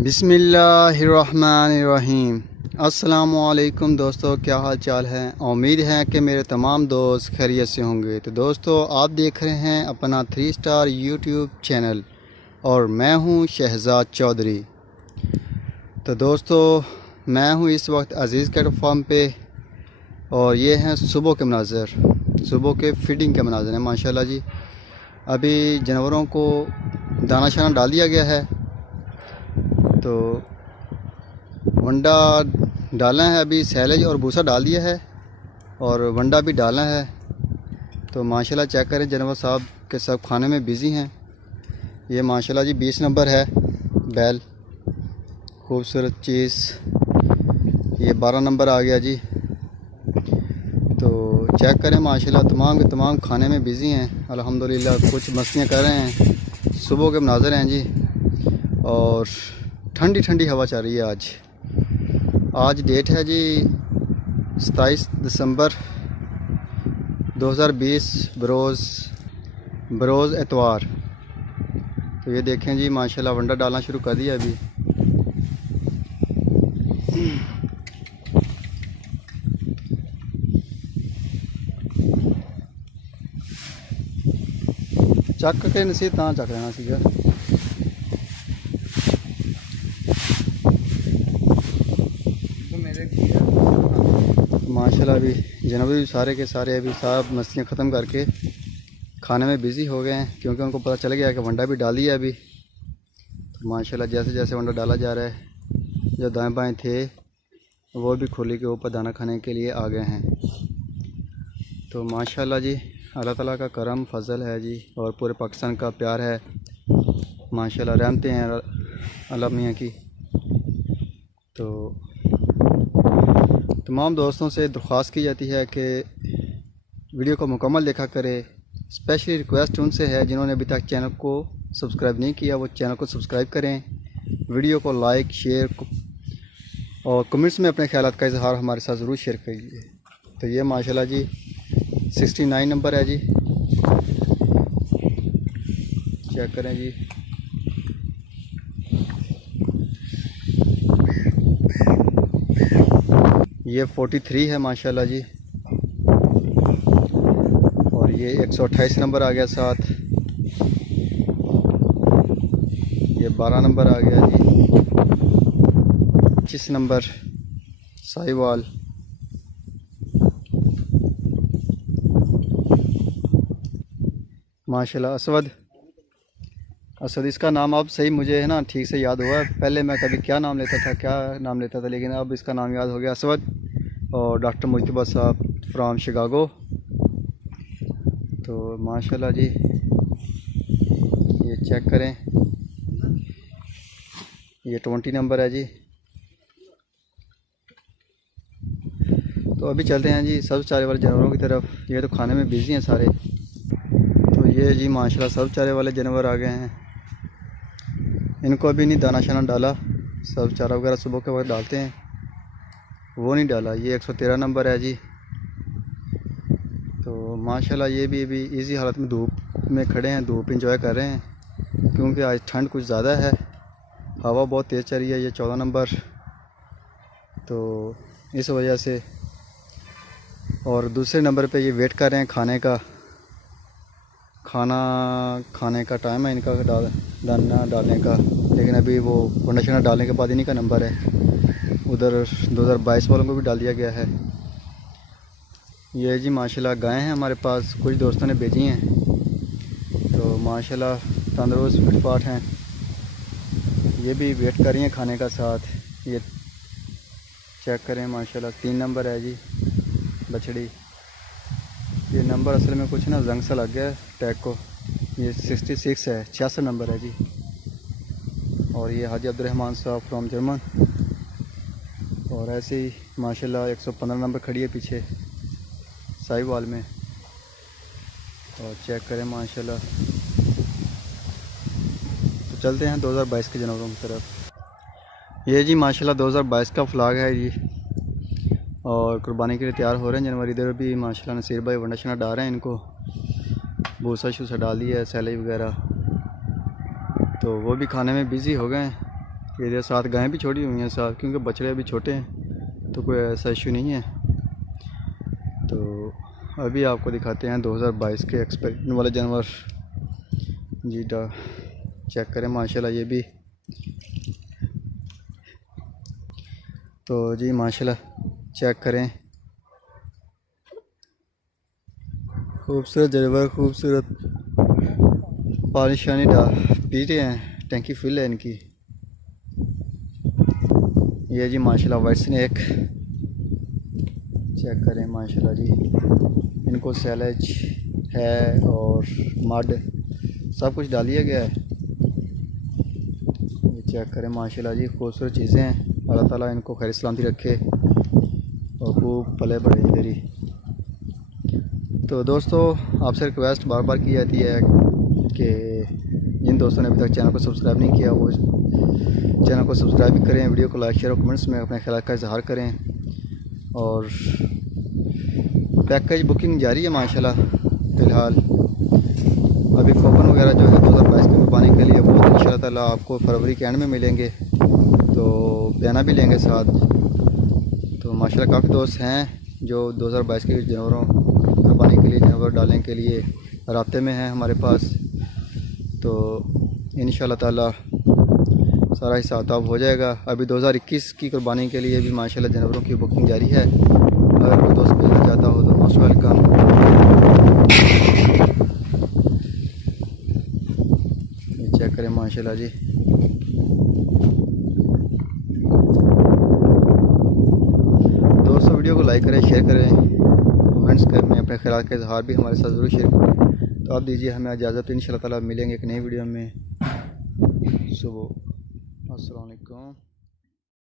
बिस्मिल्लाहिर्रहमानिर्रहीम। अस्सलामुअलैकुम दोस्तों, क्या हाल चाल है। उम्मीद है कि मेरे तमाम दोस्त खैरियत से होंगे। तो दोस्तों, आप देख रहे हैं अपना 3 स्टार यूट्यूब चैनल और मैं हूं शहजाद चौधरी। तो दोस्तों, मैं हूं इस वक्त अज़ीज़ कैटल फार्म पे और ये हैं सुबह के मनाज़र, सुबह के फीडिंग के मनाज़र हैं माशाल्लाह जी। अभी जानवरों को दाना शाना डाल दिया गया है, तो वंडा डालना है। अभी सैलेज और भूसा डाल दिया है और वंडा भी डालना है। तो माशाल्लाह चेक करें, जानवर साहब के सब खाने में बिज़ी हैं। ये माशाल्लाह जी 20 नंबर है बैल, खूबसूरत चीज़। ये 12 नंबर आ गया जी। तो चेक करें माशाल्लाह तमाम के तमाम खाने में बिज़ी हैं अल्हम्दुलिल्लाह। कुछ मस्तियाँ कर रहे हैं। सुबह के मनाज़र हैं जी और ठंडी ठंडी हवा चल रही है। आज डेट है जी 27 दिसंबर 2020 बरोज़ एतवार। तो ये देखें जी माशाल्लाह वंडा डालना शुरू कर दिया अभी। चक के नसीब ता चक लेना सीगा। माशाल्लाह अभी जनवरी भी सारे के सारे अभी साहब मस्तियाँ ख़त्म करके खाने में बिज़ी हो गए हैं, क्योंकि उनको पता चल गया कि वंडा भी डाल दिया अभी। तो माशाल्लाह जैसे जैसे वंडा डाला जा रहा है, जो दाएं बाएं थे वो भी खुली के ऊपर दाना खाने के लिए आ गए हैं। तो माशाल्लाह जी अल्लाह ताला का करम फजल है जी और पूरे पाकिस्तान का प्यार है माशाल्लाह। रहमतें हैं अल्लाह मियाँ की। तो तमाम दोस्तों से दरख्वास्त की जाती है कि वीडियो को मुकम्मल देखा करें। स्पेशली रिक्वेस्ट उनसे है जिन्होंने अभी तक चैनल को सब्सक्राइब नहीं किया, वो चैनल को सब्सक्राइब करें। वीडियो को लाइक शेयर और कमेंट्स में अपने ख्यालात का इजहार हमारे साथ ज़रूर शेयर करिए। तो ये माशाल्लाह जी 69 नंबर है जी। चेक करें जी। ये 43 है माशाल्लाह जी और ये 128 नंबर आ गया साथ। ये 12 नंबर आ गया जी। 25 नंबर साहिवाल। माशाल्लाह असद इसका नाम अब सही मुझे है ना ठीक से याद हुआ। पहले मैं कभी क्या नाम लेता था, लेकिन अब इसका नाम याद हो गया असद। और डॉक्टर मुज्तबा साहब फ्राम शिकागो। तो माशाल्लाह जी ये चेक करें, ये 20 नंबर है जी। तो अभी चलते हैं जी सब चारे वाले जानवरों की तरफ। ये तो खाने में बिज़ी हैं सारे। तो ये जी माशाल्लाह सब चारे वाले जानवर आ गए हैं। इनको अभी नहीं दाना शाना डाला, सब चारा वगैरह सुबह के वक्त डालते हैं, वो नहीं डाला। ये 113 नंबर है जी। तो माशाल्लाह ये भी अभी इजी हालत में धूप में खड़े हैं, धूप इंजॉय कर रहे हैं, क्योंकि आज ठंड कुछ ज़्यादा है, हवा बहुत तेज़ चल रही है। ये 14 नंबर, तो इस वजह से। और दूसरे नंबर पे ये वेट कर रहे हैं खाना खाने का टाइम है इनका दाना डालने का, लेकिन अभी वो वंडा शंडा डालने के बाद इन्हीं का नंबर है। उधर 2022 वालों को भी डाल दिया गया है। ये जी माशाल्लाह गायें हैं हमारे पास, कुछ दोस्तों ने भेजी हैं। तो माशाल्लाह तंदुरुस्त फिटफाट हैं। ये भी वेट कर रही हैं खाने का साथ। ये चेक करें माशाल्लाह 3 नंबर है जी बछड़ी। ये नंबर असल में कुछ ना जंग सा लग गया है टैग को। ये 66 है, 66 नंबर है जी। और ये हाजी अब्दुर्रहमान साहब फ्रॉम जर्मन। और ऐसे ही माशाल्लाह 115 नंबर खड़ी है पीछे साहिवाल में। और चेक करें माशाल्लाह। तो चलते हैं 2022 के जानवरों की तरफ। ये जी माशाल्लाह 2022 का फ्लैग है जी और कुर्बानी के लिए तैयार हो रहे हैं जानवर। इधर भी माशाल्लाह नसीर भाई वंडा शंडा डाल रहे हैं इनको, भूसा शूसा डाल दिया है, सैलेज वगैरह। तो वो भी खाने में बिज़ी हो गए हैं। ये साथ गायें भी छोड़ी हुई हैं साथ, क्योंकि बछड़े अभी छोटे हैं तो कोई ऐसा इशू नहीं है। तो अभी आपको दिखाते हैं 2022 के एक्सपेरिमेंट वाले जानवर जी। चेक करें माशाल्लाह ये भी तो जी माशाल्लाह चेक करें, खूबसूरत जानवर, खूबसूरत पानी शानी पी रहे हैं, टैंकी फुल है इनकी। ये जी माशाल्लाह वाइट स्नेक चेक करें माशाल्लाह जी, इनको सैलेज है और मड सब कुछ डाल दिया गया है। ये चेक करें माशाल्लाह जी, खूबसूरत चीज़ें हैं। अल्लाह ताला इनको खैर सलामती रखे और खूब पले बढ़े इधर ही। तो दोस्तों आपसे रिक्वेस्ट बार बार की जाती है कि जिन दोस्तों ने अभी तक चैनल को सब्सक्राइब नहीं किया वो चैनल को सब्सक्राइब भी करें, वीडियो को लाइक शेयर और कमेंट्स में अपने ख्याल का इजहार करें। और पैकेज बुकिंग जारी है माशाल्लाह। फ़िलहाल अभी कूपन वगैरह जो है 2022 की कुर्बानी के लिए वो इंशाअल्लाह ताला आपको फरवरी के एंड में मिलेंगे, तो बयाना भी लेंगे साथ। तो माशाल्लाह काफ़ी दोस्त हैं जो 2022 के जानवरों कुर्बानी के लिए जानवर डालने के लिए राब्ते में हैं हमारे पास। तो इंशाअल्लाह ताला सारा हिसाब किताब हो जाएगा। अभी 2021 की कुर्बानी के लिए भी माशाल्लाह जानवरों की बुकिंग जारी है। अगर कोई दोस्त भेजना चाहता हो तो मोस्ट वेलकम। ये चेक करें माशाल्लाह जी। दोस्तों वीडियो को लाइक करें, शेयर करें, कमेंट्स में अपने ख्याल का इजहार भी हमारे साथ ज़रूर शेयर करें। तो आप दीजिए हमें इजाज़त, इंशाअल्लाह ताला मिलेंगे एक नई वीडियो में। सुबह अस्सलाम वालेकुम।